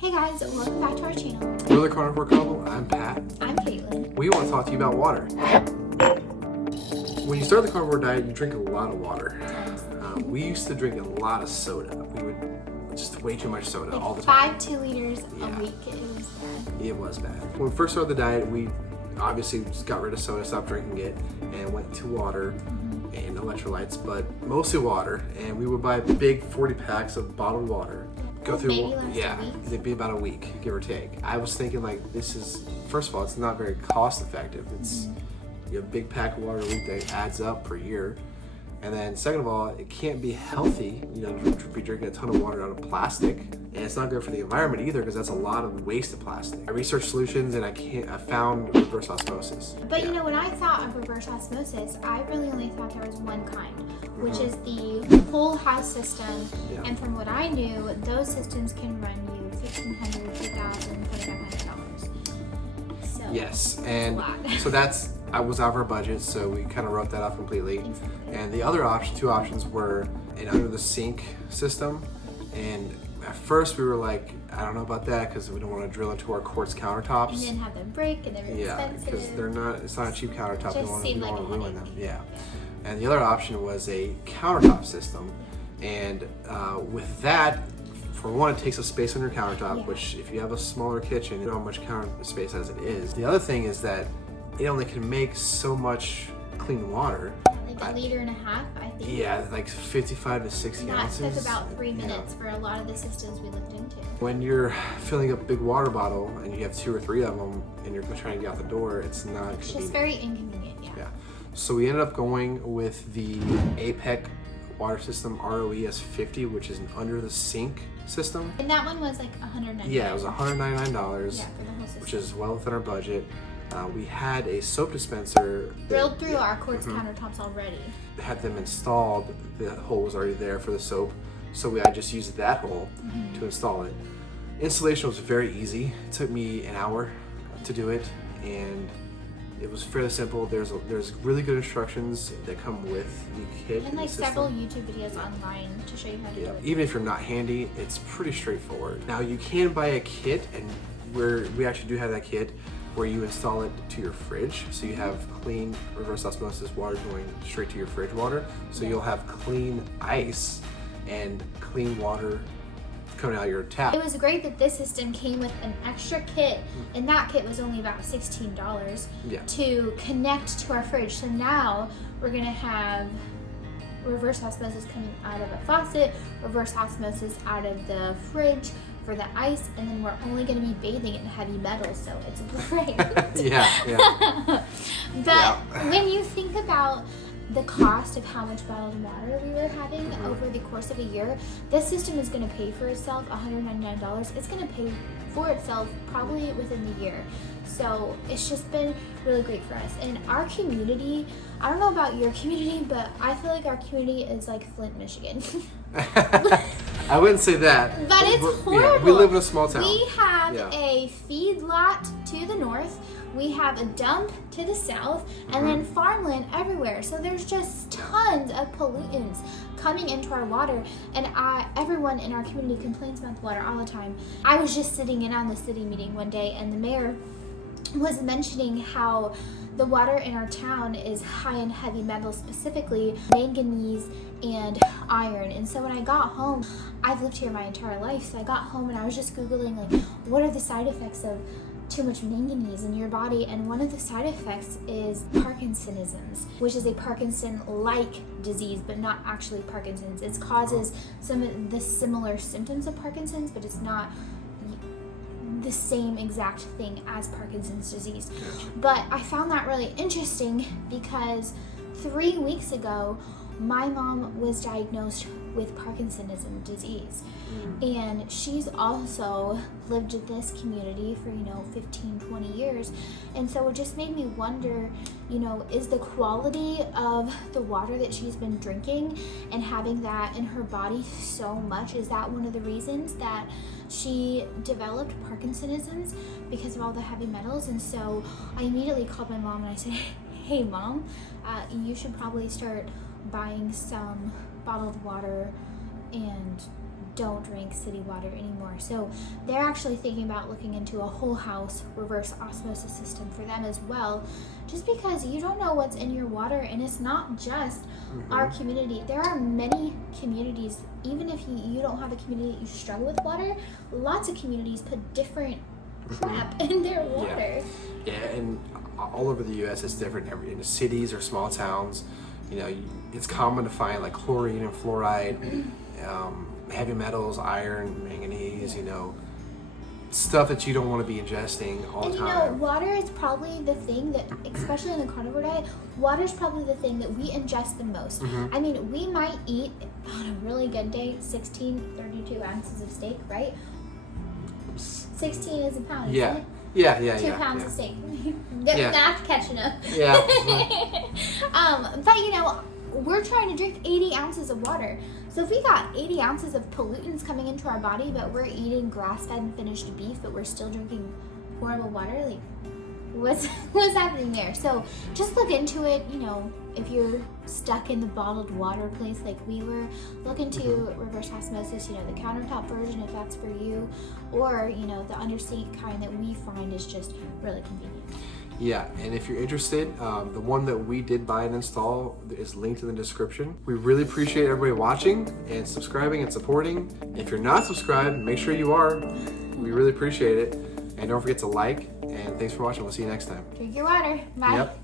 Hey guys, welcome back to our channel. We're the Carnivore Couple. I'm Pat. I'm Caitlin. We want to talk to you about water. When you start the carnivore diet, you drink a lot of water. We used to drink a lot of soda. We would just way too much soda all the time. 2 liters a week. It was bad. It was bad. When we first started the diet, we obviously just got rid of soda, stopped drinking it, and went to water and electrolytes, but mostly water. And we would buy big 40 packs of bottled water. Go through, maybe last a week? It'd be about a week, give or take. I was thinking like, this is, first of all, it's not very cost effective. It's you have a big pack of water a week that adds up per year. And then second of all, it can't be healthy, to be drinking a ton of water out of plastic. And it's not good for the environment either, because that's a lot of waste of plastic. I researched solutions and I found reverse osmosis. But you know, when I thought of reverse osmosis, I really only thought there was one kind, which is the whole house system. Yeah. And from what I knew, those systems can run you $1,500, $2,000, $2,500. So Yes, that's and a lot. so I was out of our budget, so we kind of wrote that off completely. Exactly. And the other two options were an under the sink system. And at first we were like, I don't know about that, because we don't want to drill into our quartz countertops. And then have them break, and they're expensive. because it's not a cheap countertop. Just seemed like a ruin them. headache. Yeah. And the other option was a countertop system. And with that, for one, it takes up space on your countertop, which if you have a smaller kitchen, you know how much counter space as it is. The other thing is that it only can make so much clean water. Like a liter and a half, I think. Yeah, like 55 to 60 And ounces. that took about 3 minutes for a lot of the systems we looked into. When you're filling up a big water bottle and you have 2 or 3 of them and you're trying to get out the door, it's not It's convenient. just very inconvenient, yeah. So we ended up going with the APEC water system ROES 50, which is an under the sink system. And that one was like $199. Yeah, it was $199, for the whole system. which is well within our budget. We had a soap dispenser. Drilled through our quartz countertops already. Had them installed. The hole was already there for the soap, so I just used that hole to install it. Installation was very easy. It took me an hour to do it, and it was fairly simple. There's really good instructions that come with the kit And and like the system. several YouTube videos online to show you how to do it. Even if you're not handy, it's pretty straightforward. Now you can buy a kit, and we actually do have that kit where you install it to your fridge, so you have clean reverse osmosis water going straight to your fridge water. So you'll have clean ice and clean water coming out of your tap. It was great that this system came with an extra kit, and that kit was only about $16 to connect to our fridge. So now we're gonna have reverse osmosis coming out of a faucet, reverse osmosis out of the fridge for the ice, and then we're only going to be bathing in heavy metals, so it's great. But when you think about the cost of how much bottled water we were having over the course of a year, this system is going to pay for itself $199. It's going to pay for itself probably within the year. So it's just been really great for us. And our community, I don't know about your community, but I feel like our community is like Flint, Michigan. I wouldn't say that. But it's horrible. Yeah, we live in a small town. We have a feed lot to the north, we have a dump to the south, and then farmland everywhere. So there's just tons of pollutants coming into our water, and everyone in our community complains about the water all the time. I was just sitting in on the city meeting one day, and the mayor was mentioning how the water in our town is high in heavy metals, specifically manganese and iron. And so when I got home, I've lived here my entire life, so I got home and I was just Googling like, what are the side effects of too much manganese in your body? And one of the side effects is Parkinsonism, which is a Parkinson-like disease, but not actually Parkinson's. It causes some of the similar symptoms of Parkinson's, but it's not the same exact thing as Parkinson's disease. But I found that really interesting because 3 weeks ago, my mom was diagnosed with Parkinsonism disease. And she's also lived in this community for, 15, 20 years. And so it just made me wonder, is the quality of the water that she's been drinking and having that in her body so much, is that one of the reasons that she developed Parkinsonism, because of all the heavy metals? And so I immediately called my mom and I said, hey Mom, you should probably start buying some bottled water and don't drink city water anymore. So they're actually thinking about looking into a whole house reverse osmosis system for them as well, just because you don't know what's in your water. And it's not just our community. There are many communities, even if you don't have a community that you struggle with water, lots of communities put different crap in their water. Yeah, and all over the U.S. it's different. In the cities or small towns, you know, it's common to find like chlorine and fluoride, heavy metals, iron, manganese, you know, stuff that you don't want to be ingesting all the time. And you know, water is probably the thing that, especially in the carnivore diet, water is probably the thing that we ingest the most. I mean, we might eat, on a really good day, 32 ounces of steak, right? 16 is a pound, isn't it? Yeah. 2 pounds of steak. Get math catching up. Yeah. But you know, we're trying to drink 80 ounces of water. So if we got 80 ounces of pollutants coming into our body, but we're eating grass-fed and finished beef, but we're still drinking horrible water, like what's happening there? So just look into it. You know, if you're stuck in the bottled water place like we were, look into reverse osmosis, you know, the countertop version if that's for you, or you know, the undersink kind that we find is just really convenient. Yeah, and if you're interested, the one that we did buy and install is linked in the description. We really appreciate everybody watching and subscribing and supporting. If you're not subscribed, make sure you are. We really appreciate it. And don't forget to like, and thanks for watching. We'll see you next time. Drink your water. Bye. Yep.